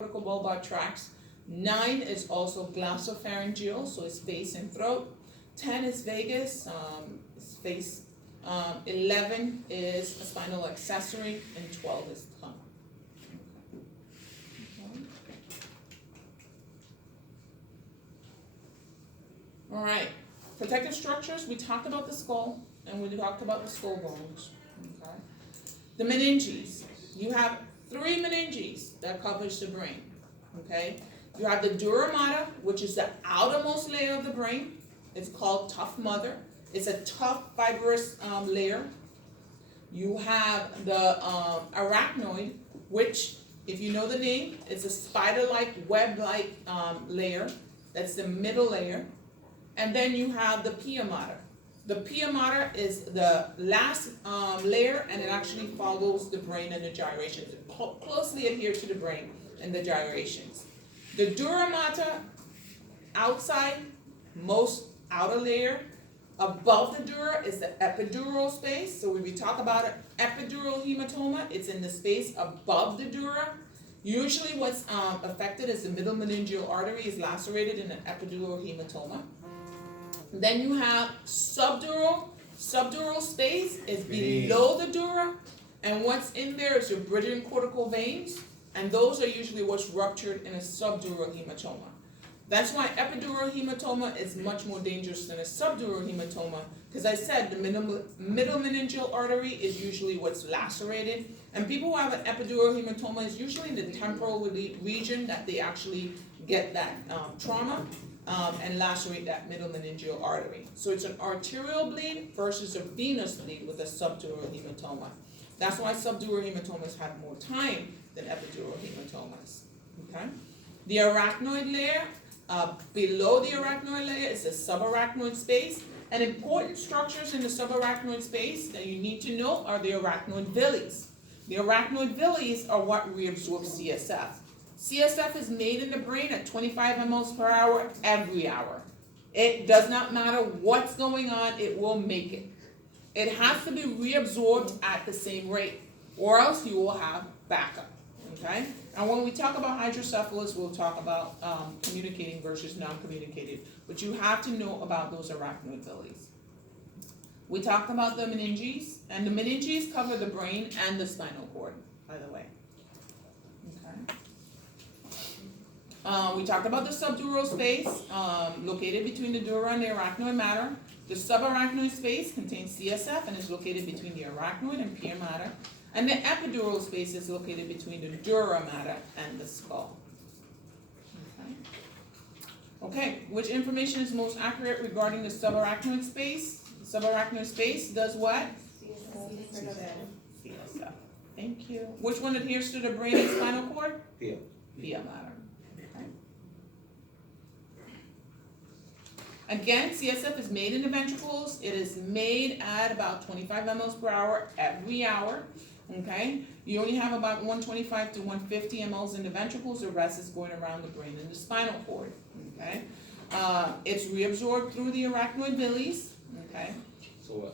bulbar tracts. 9 is also glossopharyngeal, so it's face and throat. 10 is vagus, it's face. 11 is a spinal accessory, and 12 is tongue. All right, protective structures, we talked about the skull, and we talked about the skull bones. Okay. The meninges, you have 3 meninges that covers the brain. Okay, you have the dura mater, which is the outermost layer of the brain. It's called tough mother. It's a tough, fibrous layer. You have the arachnoid, which, if you know the name, it's a spider-like, web-like layer. That's the middle layer. And then you have the pia mater. The pia mater is the last layer, and it actually follows the brain and the gyrations. It closely adheres to the brain and the gyrations. The dura mater, outside, most outer layer. Above the dura is the epidural space. So when we talk about an epidural hematoma, it's in the space above the dura. Usually what's affected is the middle meningeal artery is lacerated in an epidural hematoma. Then you have subdural. Subdural space is below the dura, and what's in there is your bridging cortical veins, and those are usually what's ruptured in a subdural hematoma. That's why epidural hematoma is much more dangerous than a subdural hematoma, because I said the middle meningeal artery is usually what's lacerated, and people who have an epidural hematoma is usually in the temporal region that they actually get that trauma and lacerate that middle meningeal artery. So it's an arterial bleed versus a venous bleed with a subdural hematoma. That's why subdural hematomas have more time than epidural hematomas. Okay? The arachnoid layer, below the arachnoid layer is the subarachnoid space. And important structures in the subarachnoid space that you need to know are the arachnoid villi. The arachnoid villi are what reabsorb CSF. CSF is made in the brain at 25 mLs per hour every hour. It does not matter what's going on, it will make it. It has to be reabsorbed at the same rate, or else you will have backup. Okay? And when we talk about hydrocephalus, we'll talk about communicating versus non-communicating. But you have to know about those arachnoid villi. We talked about the meninges, and the meninges cover the brain and the spinal cord, by the way. Okay. We talked about the subdural space, located between the dura and the arachnoid mater. The subarachnoid space contains CSF and is located between the arachnoid and pia mater. And the epidural space is located between the dura mater and the skull. Okay, which information is most accurate regarding the subarachnoid space? The subarachnoid space does what? CSF. Thank you. Which one adheres to the brain and spinal cord? Pia mater. Again, CSF is made in the ventricles. It is made at about 25 mLs per hour every hour. Okay? You only have about 125 to 150 mLs in the ventricles. The rest is going around the brain and the spinal cord. Okay? It's reabsorbed through the arachnoid villi. Okay? So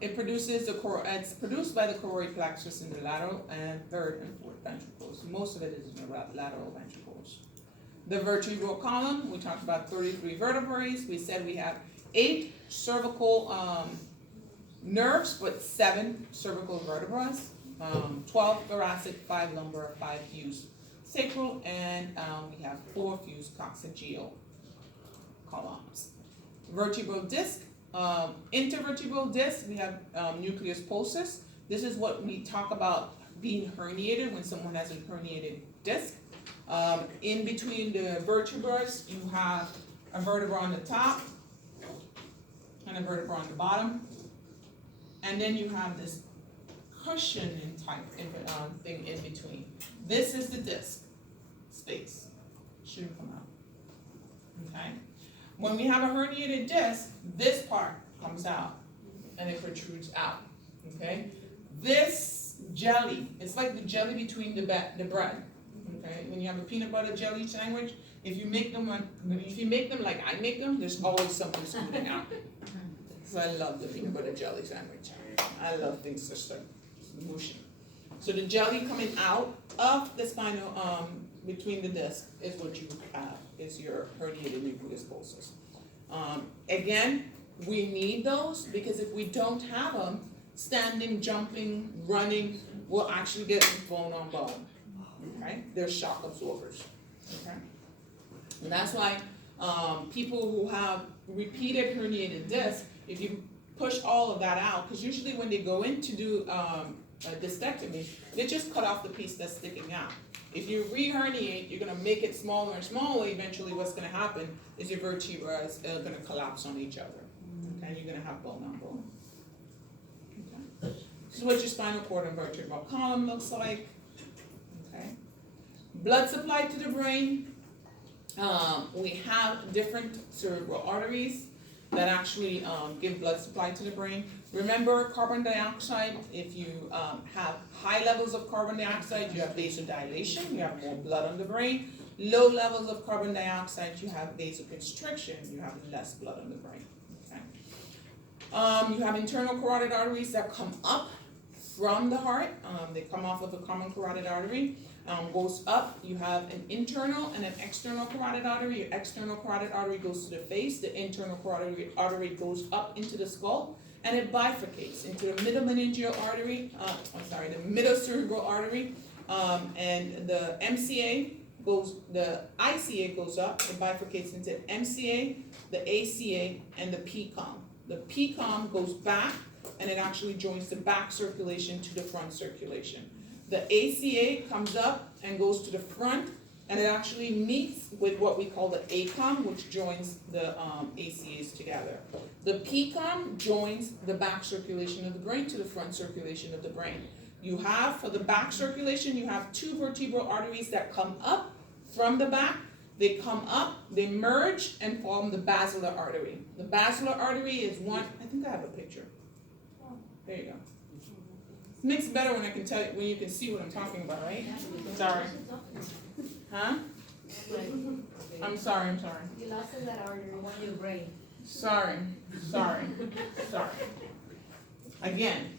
it produces it's produced by the choroid plexus in the lateral and third and fourth ventricles. Most of it is in the lateral ventricles. The vertebral column, we talked about 33 vertebrae. We said we have 8 cervical nerves, but 7 cervical vertebrae, 12 thoracic, 5 lumbar, 5 fused sacral, and we have 4 fused coccygeal columns. Vertebral disc, intervertebral disc, we have nucleus pulsus. This is what we talk about being herniated when someone has a herniated disc. In between the vertebrae, you have a vertebra on the top and a vertebra on the bottom. And then you have this cushioning type thing in between. This is the disc space. Shouldn't come out. Okay? When we have a herniated disc, this part comes out and it protrudes out. Okay? This jelly, it's like the jelly between the bread. Okay, when you have a peanut butter jelly sandwich, if you make them like I make them, there's always something scooting out. So I love the peanut butter jelly sandwich. I love things that start mushing. So the jelly coming out of the spinal, between the disc is what you have, is your herniated nucleus pulsus. Again, we need those because if we don't have them, standing, jumping, running will actually get bone on bone. Okay? They're shock absorbers. Okay? And that's why people who have repeated herniated discs, if you push all of that out, because usually when they go in to do a discectomy, they just cut off the piece that's sticking out. If you re-herniate, you're going to make it smaller and smaller. Eventually what's going to happen is your vertebrae is going to collapse on each other. Okay? You're going to have bone on bone. Okay? This is what your spinal cord and vertebral column looks like. Okay? Blood supply to the brain. We have different cerebral arteries that actually give blood supply to the brain. Remember carbon dioxide, if you have high levels of carbon dioxide, you have vasodilation, you have more blood on the brain. Low levels of carbon dioxide, you have vasoconstriction, you have less blood on the brain. Okay? You have internal carotid arteries that come up from the heart. They come off of the common carotid artery. Goes up, you have an internal and an external carotid artery. Your external carotid artery goes to the face, the internal carotid artery goes up into the skull, and it bifurcates into the middle meningeal artery, the middle cerebral artery, and the ICA goes up, it bifurcates into MCA, the ACA, and the PCOM. The PCOM goes back, and it actually joins the back circulation to the front circulation. The ACA comes up and goes to the front, and it actually meets with what we call the ACOM, which joins the ACAs together. The PCOM joins the back circulation of the brain to the front circulation of the brain. You have, for the back circulation, you have two vertebral arteries that come up from the back. They come up, they merge, and form the basilar artery. The basilar artery is one, I think I have a picture. There you go. It makes it better when I can tell you, when you can see what I'm talking about, right? Sorry. Huh? I'm sorry. You lost in that artery on your brain. Sorry. Again.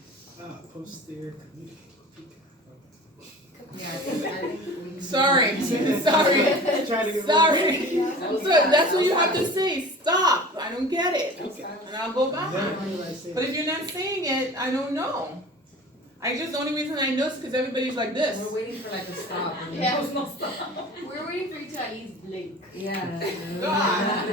Posterior communicating. Sorry. So that's what you have to say. Stop. I don't get it. Okay. And I'll go back. But if you're not saying it, I don't know. The only reason I know is because everybody's like this. We're waiting for like a stop. Yeah. There's no stop. We're waiting for you to at least blink. Yeah. God.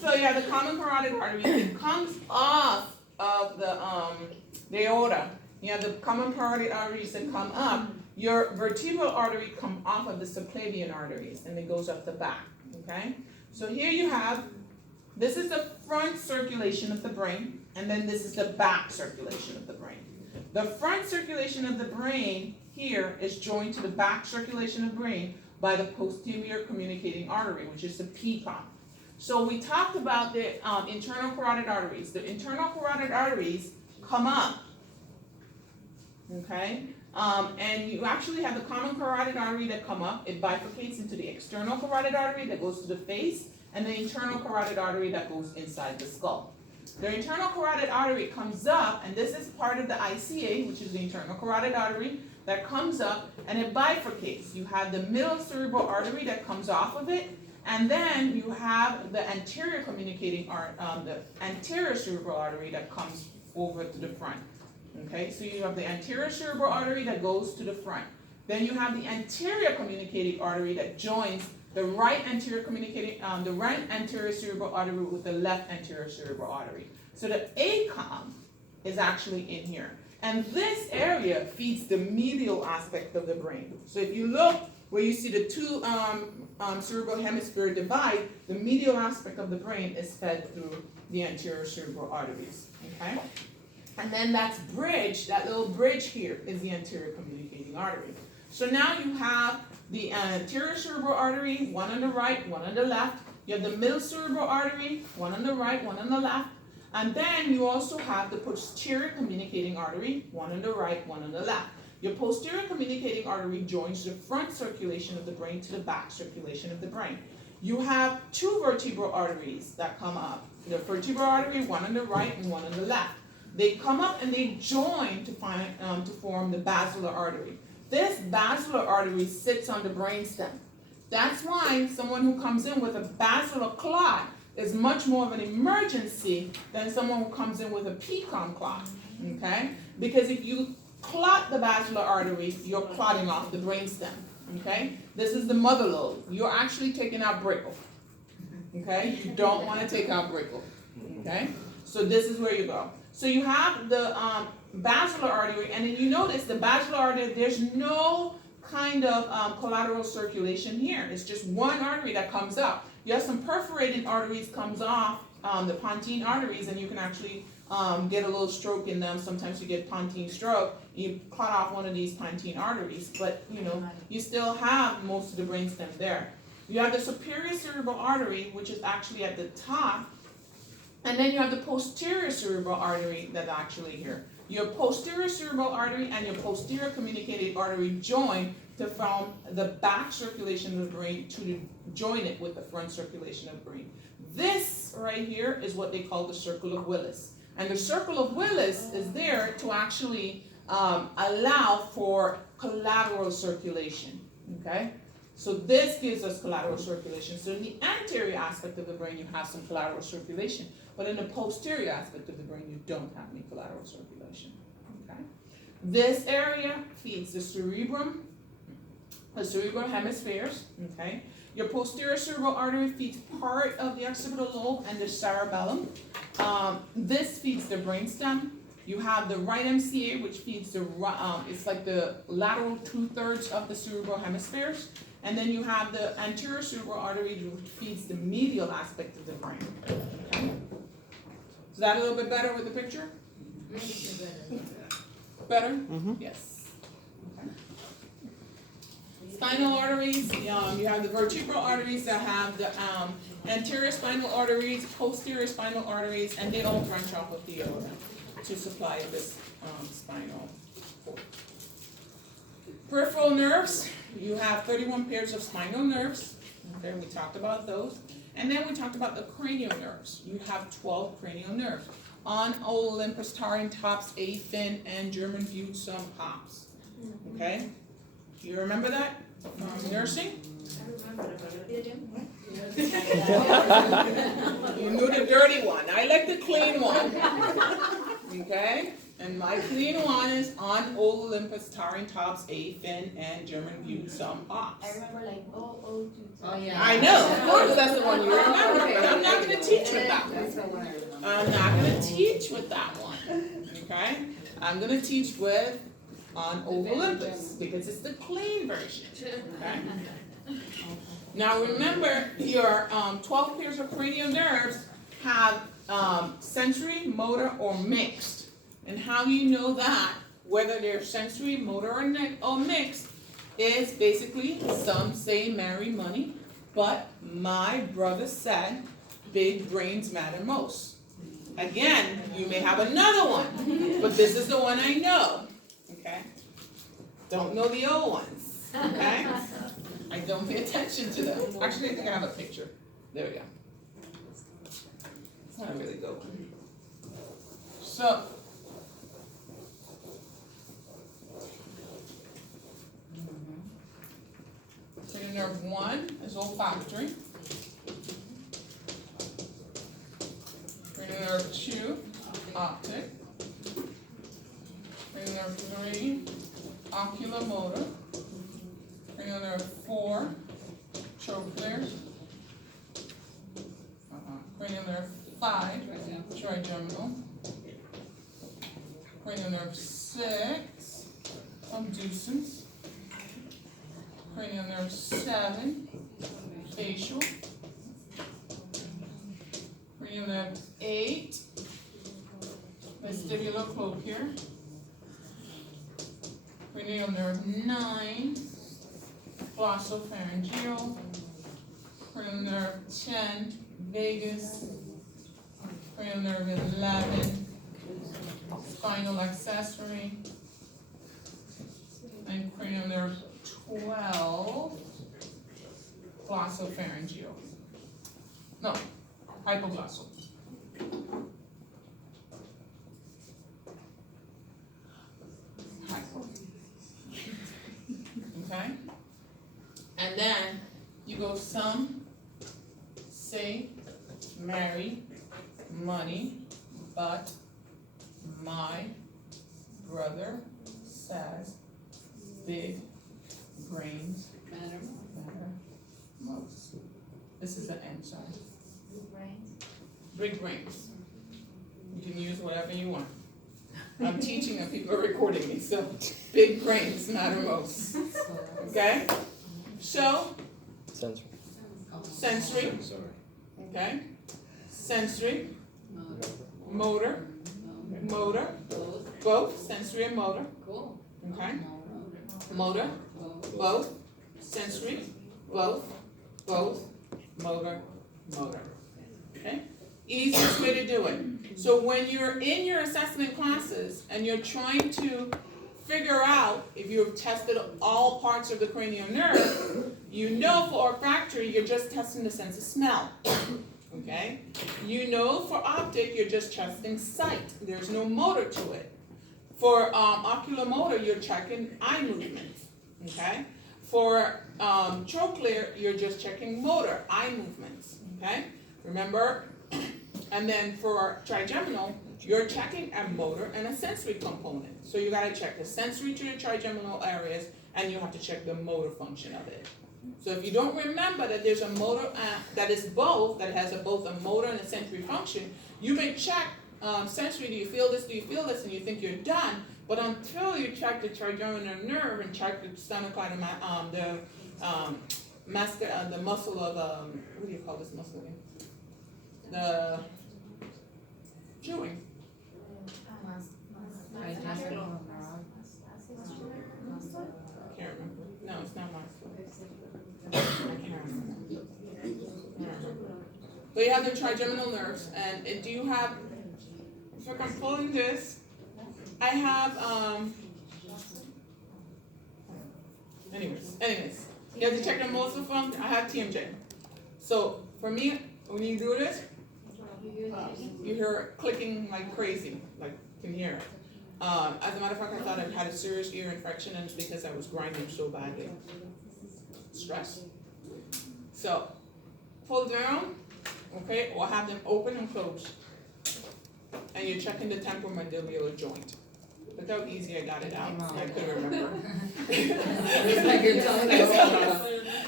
So yeah, the common carotid artery, it comes off of the aorta. You have the common carotid arteries that come up. Your vertebral artery come off of the subclavian arteries, and it goes up the back. Okay. So here you have, this is the front circulation of the brain, and then this is the back circulation of the brain. The front circulation of the brain here is joined to the back circulation of the brain by the posterior communicating artery, which is the PCOM. So we talked about the internal carotid arteries. The internal carotid arteries come up, okay? And you actually have the common carotid artery that come up. It bifurcates into the external carotid artery that goes to the face, and the internal carotid artery that goes inside the skull. The internal carotid artery comes up, and this is part of the ICA, which is the internal carotid artery, that comes up, and it bifurcates. You have the middle cerebral artery that comes off of it, and then you have the anterior communicating the anterior cerebral artery that comes over to the front. Okay, so you have the anterior cerebral artery that goes to the front. Then you have the anterior communicating artery that joins the right anterior cerebral artery with the left anterior cerebral artery. So the ACOM is actually in here. And this area feeds the medial aspect of the brain. So if you look where you see the two cerebral hemisphere divide, the medial aspect of the brain is fed through the anterior cerebral arteries. Okay? And then that little bridge here is the anterior communicating artery. So now you have the anterior cerebral artery, one on the right, one on the left. You have the middle cerebral artery, one on the right, one on the left. And then you also have the posterior communicating artery, one on the right, one on the left. Your posterior communicating artery joins the front circulation of the brain to the back circulation of the brain. You have two vertebral arteries that come up. The vertebral artery, one on the right and one on the left. They come up and they join to form the basilar artery. This basilar artery sits on the brainstem. That's why someone who comes in with a basilar clot is much more of an emergency than someone who comes in with a PCOM clot, okay? Because if you clot the basilar artery, you're clotting off the brainstem, okay? This is the mother lobe. You're actually taking out brachial, okay? You don't want to take out brachial, okay? So this is where you go. So you have the basilar artery, and then you notice the basilar artery, there's no kind of collateral circulation here. It's just one artery that comes up. You have some perforated arteries comes off, the pontine arteries, and you can actually get a little stroke in them. Sometimes you get pontine stroke, you cut off one of these pontine arteries, but you know, you still have most of the brainstem there. You have the superior cerebral artery, which is actually at the top, and then you have the posterior cerebral artery that's actually here. Your posterior cerebral artery and your posterior communicating artery join to form the back circulation of the brain to join it with the front circulation of the brain. This right here is what they call the circle of Willis. And the circle of Willis is there to actually allow for collateral circulation, okay? So this gives us collateral circulation. So in the anterior aspect of the brain, you have some collateral circulation. But in the posterior aspect of the brain, you don't have any collateral circulation, okay? This area feeds the cerebrum, the cerebral hemispheres, okay? Your posterior cerebral artery feeds part of the occipital lobe and the cerebellum. This feeds the brainstem. You have the right MCA, which feeds the, it's like the lateral 2/3 of the cerebral hemispheres. And then you have the anterior cerebral artery, which feeds the medial aspect of the brain. Okay? Is that a little bit better with the picture? Better? Mm-hmm. Yes. Okay. Spinal arteries, you have the vertebral arteries that have the anterior spinal arteries, posterior spinal arteries, and they all branch off of the aorta to supply this spinal cord. Peripheral nerves, you have 31 pairs of spinal nerves. Okay, we talked about those. And then we talked about the cranial nerves. You have 12 cranial nerves. On Olympus, Taurian tops, A fin, and German viewed some hops. Okay? Do you remember that from nursing? You knew the dirty one. I like the clean one. Okay? And my clean one is on Olympus, Taurian tops, A fin, and German viewed some hops. I remember like Oh, yeah. I know, of course that's the one you remember, but I'm not gonna teach with that one. That's the one I remember. I'm not gonna teach with that one, okay? I'm gonna teach with on Olympus, because it's the clean version, okay? Now remember, your 12 pairs of cranial nerves have sensory, motor, or mixed. And how you know that, whether they're sensory, motor, or mixed, is basically, some say marry money, but my brother said big brains matter most. Again, you may have another one, but this is the one I know, okay? Don't know the old ones, okay? I don't pay attention to them. Actually, I think I have a picture. There we go. It's not a really good one. So, cranial nerve 1 is olfactory. Cranial nerve 2, optic. Cranial nerve 3, oculomotor. Cranial nerve 4, trochlear. Cranial nerve 5, trigeminal. Cranial nerve 6, abducens. Cranial nerve 7, facial. Cranial nerve 8, vestibulocochlear. Cranial nerve 9, glossopharyngeal. Cranial nerve 10, vagus. Cranial nerve 11, spinal accessory. And cranial nerve 12, glossopharyngeal. No, hypoglossal. okay? And then you go some, say, marry, money, but my brother says big brains Matter. matter most. This is an N, sorry. Brains. Big brains. You can use whatever you want. I'm teaching and people are recording me, so big brains matter most. Okay? So, Sensory. sensory, Sorry. okay? Sensory, Motor. motor, Both. both, sensory and motor, Cool. okay? Motor. Motor, Both. both, sensory, both, motor, motor. Okay? Easiest way to do it. So when you're in your assessment classes and you're trying to figure out if you've tested all parts of the cranial nerve, you know for olfactory you're just testing the sense of smell. Okay? You know for optic you're just testing sight. There's no motor to it. For oculomotor you're checking eye movements. Okay? For trochlear you're just checking motor, eye movements. Okay? Remember? And then for trigeminal, you're checking a motor and a sensory component. So you gotta check the sensory to the trigeminal areas, and you have to check the motor function of it. So if you don't remember that there's a motor that is both, that has both a motor and a sensory function, you may check sensory, do you feel this, and you think you're done, but until you check the trigeminal nerve and check the sternocleidomastoid, the muscle of, what do you call this muscle again? The chewing. Can't remember. No, it's not my fault. I can't remember. But you have the trigeminal nerves, and do you have? If I'm pulling this, I have Anyways, you have to check the muscle function. I have TMJ. So for me, when you do this, you hear it clicking like crazy, like you can hear it. As a matter of fact, I thought I had a serious ear infection, and it's because I was grinding so badly. Stress. So, pull down, okay, or have them open and close. And you're checking the temporomandibular joint. Look how easy I got it out. I couldn't remember. It's like you're telling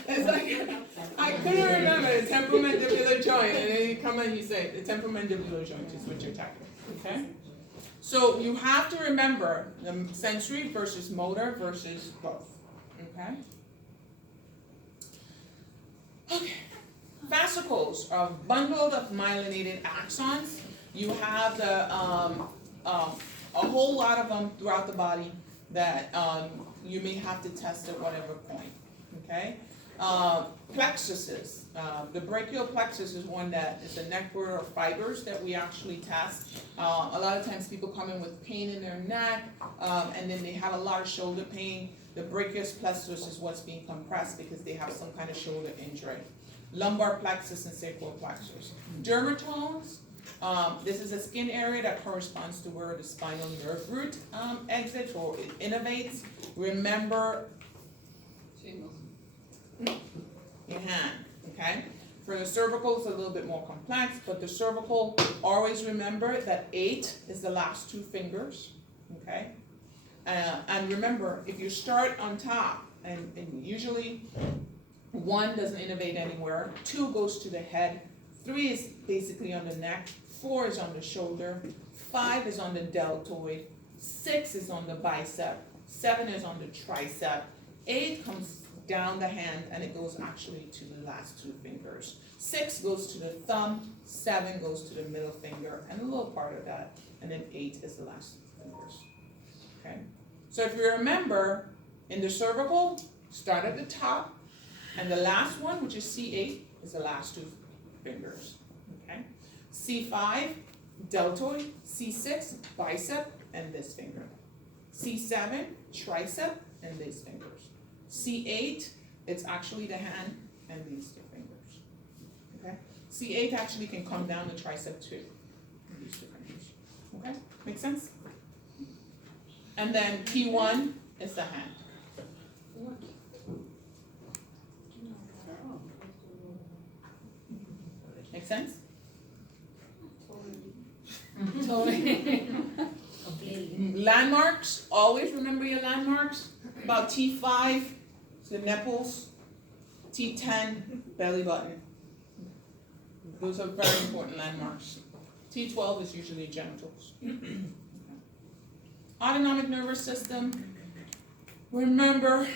It's like, I couldn't remember the temporomandibular joint, and then you come and you say, the temporomandibular joint is what you're checking, okay? So you have to remember the sensory versus motor versus both, okay? Okay, fascicles are bundled of myelinated axons. You have a whole lot of them throughout the body that you may have to test at whatever point, okay? Plexuses, the brachial plexus is one that is a network of fibers that we actually test. A lot of times people come in with pain in their neck, and then they have a lot of shoulder pain. The brachial plexus is what's being compressed because they have some kind of shoulder injury. Lumbar plexus and sacral plexus. Dermatomes, this is a skin area that corresponds to where the spinal nerve root exits or it innervates. Remember your hand, okay? For the cervical, it's a little bit more complex, but the cervical, always remember that 8 is the last 2 fingers, okay? And remember, if you start on top, and usually 1 doesn't innervate anywhere, 2 goes to the head, 3 is basically on the neck, 4 is on the shoulder, 5 is on the deltoid, 6 is on the bicep, 7 is on the tricep, 8 comes down the hand and it goes actually to the last 2 fingers. 6 goes to the thumb, 7 goes to the middle finger, and a little part of that, and then 8 is the last 2 fingers. Okay? So if you remember, in the cervical, start at the top, and the last one, which is C8, is the last 2 fingers. Okay? C5, deltoid, C6, bicep, and this finger. C7, tricep, and these fingers. C8, it's actually the hand and these 2 fingers. Okay? C8 actually can come down the tricep too. These 2 fingers. Okay? Make sense? And then P1 is the hand. Landmarks, always remember your landmarks. About T5, the nipples. T10, belly button. Those are very important landmarks. T12 is usually genitals. Autonomic nervous system. Remember,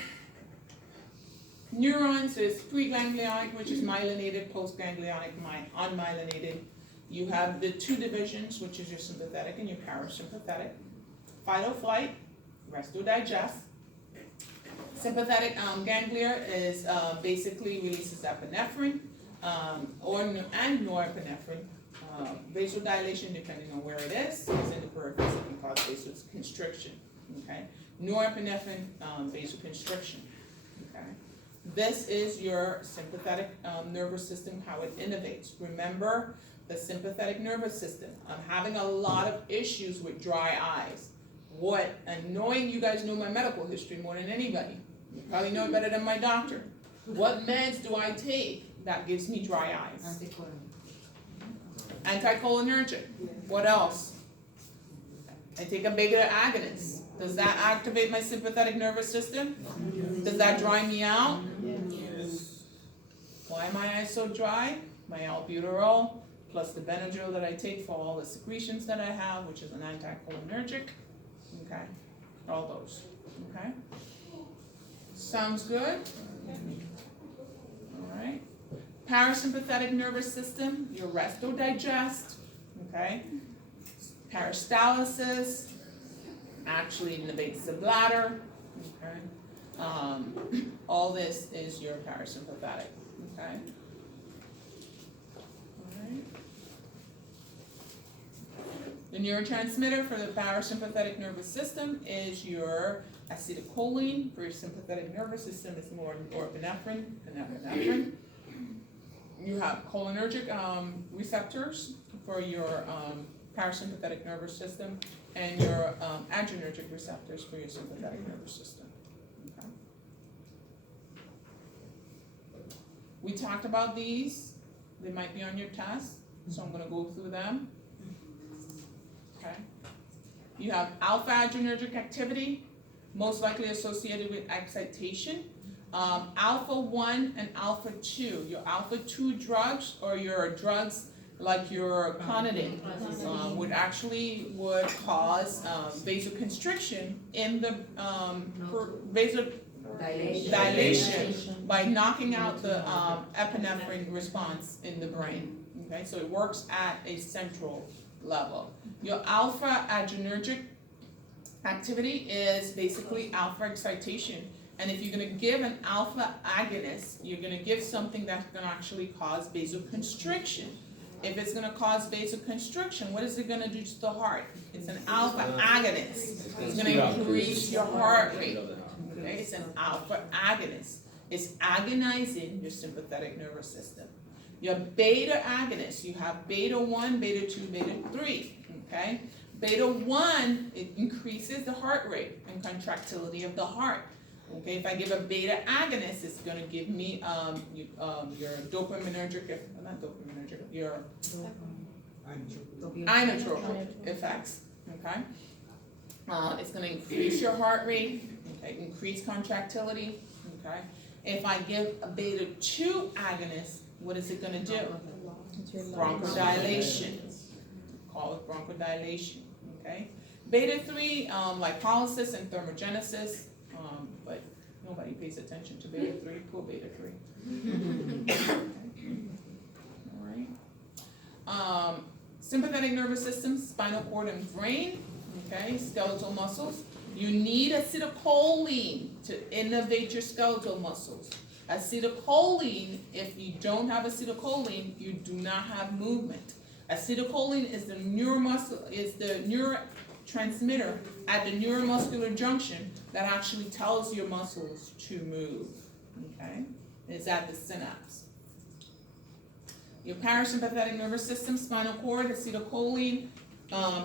neurons is preganglionic, which is myelinated, postganglionic, unmyelinated. You have the two divisions, which is your sympathetic and your parasympathetic. Fight or flight, rest or digest. Sympathetic ganglia is basically releases epinephrine and norepinephrine. Vasodilation, depending on where it is in the periphery, can cause vasoconstriction. Okay, norepinephrine, vasoconstriction. Okay, this is your sympathetic nervous system, how it innervates. Remember the sympathetic nervous system. I'm having a lot of issues with dry eyes. And knowing you guys know my medical history more than anybody, you probably know it better than my doctor. What meds do I take that gives me dry eyes? Anticholinergic. What else? I take a beta agonist. Does that activate my sympathetic nervous system? Does that dry me out? Yes. Why are my eyes so dry? My albuterol plus the Benadryl that I take for all the secretions that I have, which is an anticholinergic. Okay, all those. Okay, sounds good. All right. Parasympathetic nervous system, your rest or digest. Okay. Peristalsis actually innervates the bladder. Okay. All this is your parasympathetic. Okay. The neurotransmitter for the parasympathetic nervous system is your acetylcholine. For your sympathetic nervous system, it's more norepinephrine, epinephrine. You have cholinergic receptors for your parasympathetic nervous system, and your adrenergic receptors for your sympathetic nervous system. Okay. We talked about these. They might be on your test, so I'm going to go through them. Okay. You have alpha adrenergic activity, most likely associated with excitation. Alpha 1 and alpha 2. Your alpha 2 drugs or your drugs like your clonidine would cause vasoconstriction in the vasodilation by knocking out the epinephrine response in the brain. Okay, so it works at a central level. Your alpha adrenergic activity is basically alpha excitation. And if you're going to give an alpha agonist, you're going to give something that's going to actually cause vasoconstriction. If it's going to cause vasoconstriction, what is it going to do to the heart? It's an alpha agonist. It's going to increase your heart rate. Okay? It's an alpha agonist. It's agonizing your sympathetic nervous system. Your beta agonists, you have beta 1, beta 2, beta 3. Okay? Beta 1, it increases the heart rate and contractility of the heart. Okay, if I give a beta agonist, it's going to give me your dopaminergic, not dopaminergic, your inotropic effects. Okay, it's going to increase your heart rate. Okay, increase contractility. Okay, if I give a beta 2 agonist, what is it going to do? Bronchodilation. Call it bronchodilation. Okay, beta 3, lipolysis and thermogenesis. But nobody pays attention to beta 3, poor beta 3. Okay. All right. Sympathetic nervous system, spinal cord and brain, okay, skeletal muscles. You need acetylcholine to innervate your skeletal muscles. Acetylcholine, if you don't have acetylcholine, you do not have movement. Acetylcholine is the neurotransmitter at the neuromuscular junction that actually tells your muscles to move. Okay? It's at the synapse. Your parasympathetic nervous system, spinal cord, acetylcholine,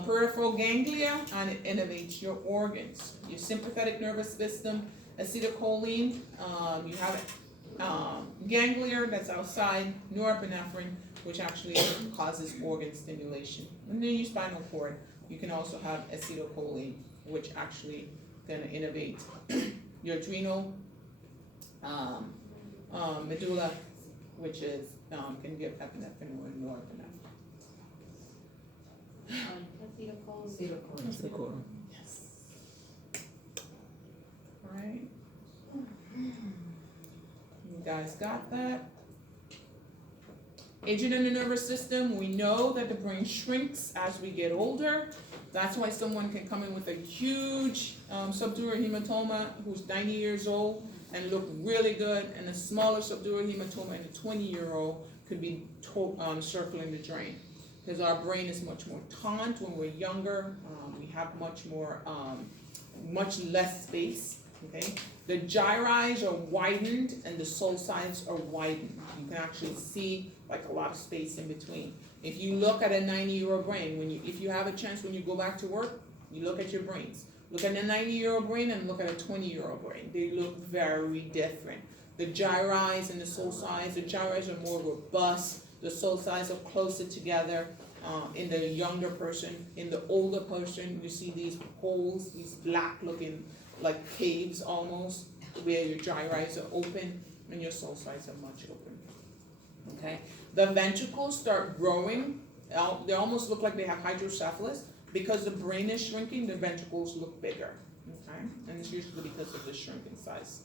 peripheral ganglia, and it innervates your organs. Your sympathetic nervous system, acetylcholine, you have ganglia that's outside, norepinephrine, which actually causes organ stimulation. And then your spinal cord, you can also have acetylcholine which actually gonna innovate your adrenal, medulla, which is, can give epinephrine and norepinephrine. Acetylcholine. Yes. Alright. You guys got that? Aging in the nervous system, we know that the brain shrinks as we get older. That's why someone can come in with a huge subdural hematoma who's 90 years old and look really good, and a smaller subdural hematoma in a 20-year-old could be circling the drain. Because our brain is much more taut when we're younger, we have much less space, okay? The gyri are widened and the sulcides are widened. You can actually see like a lot of space in between. If you look at a 90-year-old brain, if you have a chance when you go back to work, you look at your brains. Look at a 90-year-old brain and look at a 20-year-old brain. They look very different. The gyri and the sulcides, the gyri are more robust, the sulcides are closer together. In the younger person, in the older person, you see these holes, these black looking like caves almost, where your gyri are open and your sulcides are much open. Okay, the ventricles start growing. They almost look like they have hydrocephalus. Because the brain is shrinking, the ventricles look bigger. Okay, and it's usually because of the shrinking size.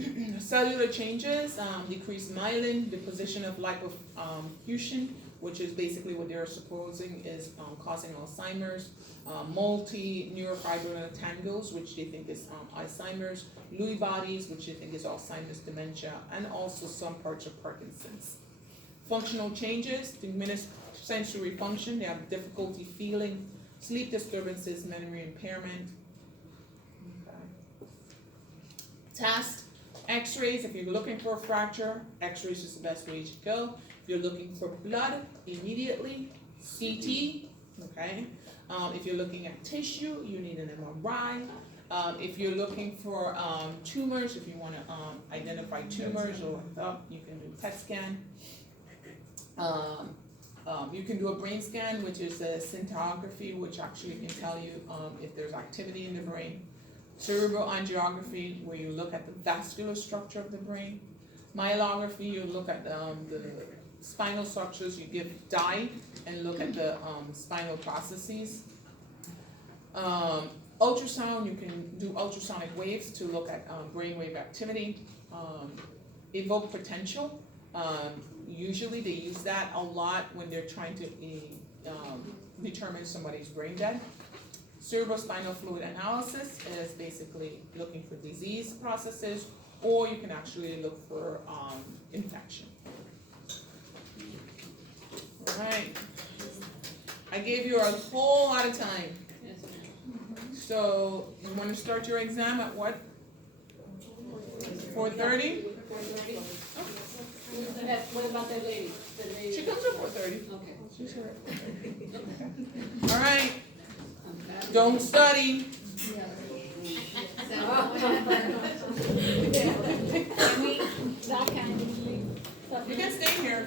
Okay. Cellular changes, decreased myelin, the position of lipofuscin, which is basically what they're supposing is causing Alzheimer's, multi-neurofibrillary tangles, which they think is Alzheimer's, Lewy bodies, which they think is Alzheimer's dementia, and also some parts of Parkinson's. Functional changes, diminished sensory function, they have difficulty feeling, sleep disturbances, memory impairment. Okay. Test, x-rays, if you're looking for a fracture, x-rays is the best way to go. If you're looking for blood, immediately, CT, okay? If you're looking at tissue, you need an MRI. If you're looking for tumors, if you want to identify tumors or you can do a PET scan. You can do a brain scan, which is a scintigraphy, which actually can tell you if there's activity in the brain. Cerebral angiography, where you look at the vascular structure of the brain. Myelography, you look at the spinal structures, you give dye and look at the spinal processes. Ultrasound, you can do ultrasonic waves to look at brainwave activity. Evoke potential. Usually they use that a lot when they're trying to determine somebody's brain dead. Cerebrospinal fluid analysis is basically looking for disease processes, or you can actually look for infection. All right. I gave you a whole lot of time. So you want to start your exam at what? 4:30? What about that lady? She comes at 4:30. Okay. She's here. All right. Don't study. That kind of You can stay here.